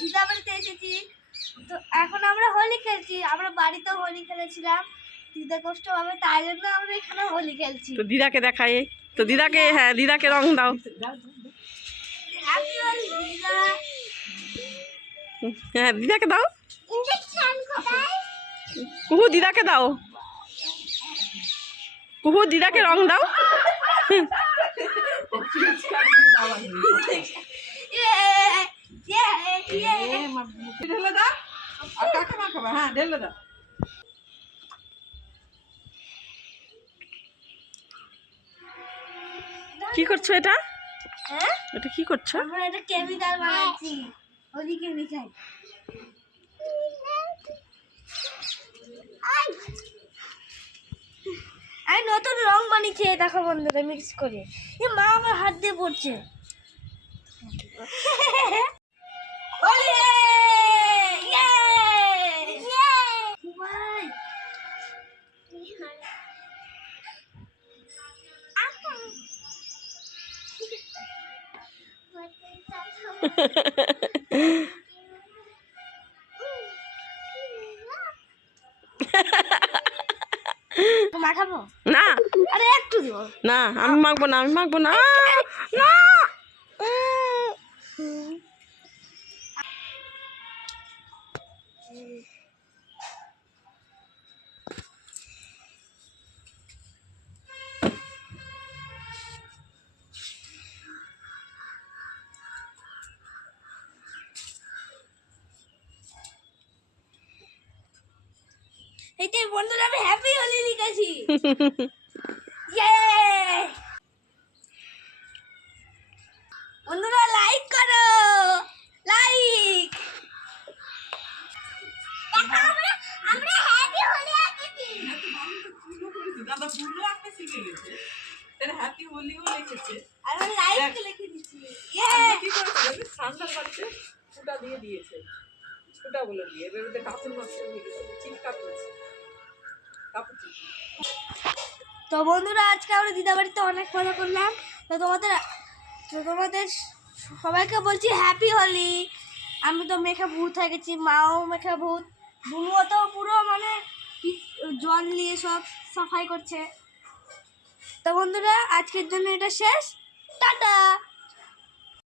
দিদা বাড়িতে এসেছি। তো এখন আমরা হোলি খেলছি। আমরা বাড়িতেও হোলি খেলেছিলাম, দিদা কষ্ট হবে তাই জন্য আমরা এখানে হোলি খেলছি। তো দিদাকে দেখাই, তো দিদাকে, হ্যাঁ দিদাকে রং দাও। হ্যাপি হোলি দিদা। হ্যাঁ দিদাকে দাও। ইনজেকশন কোথায়? কুহু দিদাকে দাও, কুহু দিদাকে রং দাও। ঢেলে দাও আর কাকে মাখাবে? হ্যাঁ ঢেলে দাও। কি করছো এটা? হ্যাঁ এটা কি করছো? আমরা এটা কেমিক্যাল বানাচ্ছি, হোলি কেমিক্যাল। আমি নতুন রং বানিয়েছি, দেখো বন্ধুরা মিক্স করে। এ মা আমার হাত দিয়ে পড়ছে। হোলি ইয়ে ভাই মাখাবো না, আরে একটু দিব না আমি মাখবো না, আমি মাখবো না, না। এইটাই বন্ধুরা, আমি হ্যাপি হোলি লিখেছি। ইয়ে বন্ধুরা লাইক করো, লাইক। আমরা হ্যাপি হোলি লিখেছি। দাদা ফুলও আঁকতে শিখে গেছে, তার হ্যাপি হোলিও লিখেছে। আমি লাইক লিখে দিচ্ছি। ইয়ে কি করেছে? সান্তার বাড়িতে ফুটা দিয়ে দিয়েছে, ফুটা বলে দিয়ে এবারে কাপড় নষ্ট হয়ে গেছে, চিৎকার করছে কাপড়। তো বন্ধুরা আজকে আমরা দিদা বাড়িতে অনেক মজা করলাম। তো তোমাদের সবাইকে বলছি হ্যাপি হোলি। আমি তো মেখে ভূত হয়ে গেছি, মাও মেখে ভূত, বুনুও তো পুরো মানে জল নিয়ে সব সাফাই করছে। তো বন্ধুরা আজকের জন্য এটা শেষ, টাটা।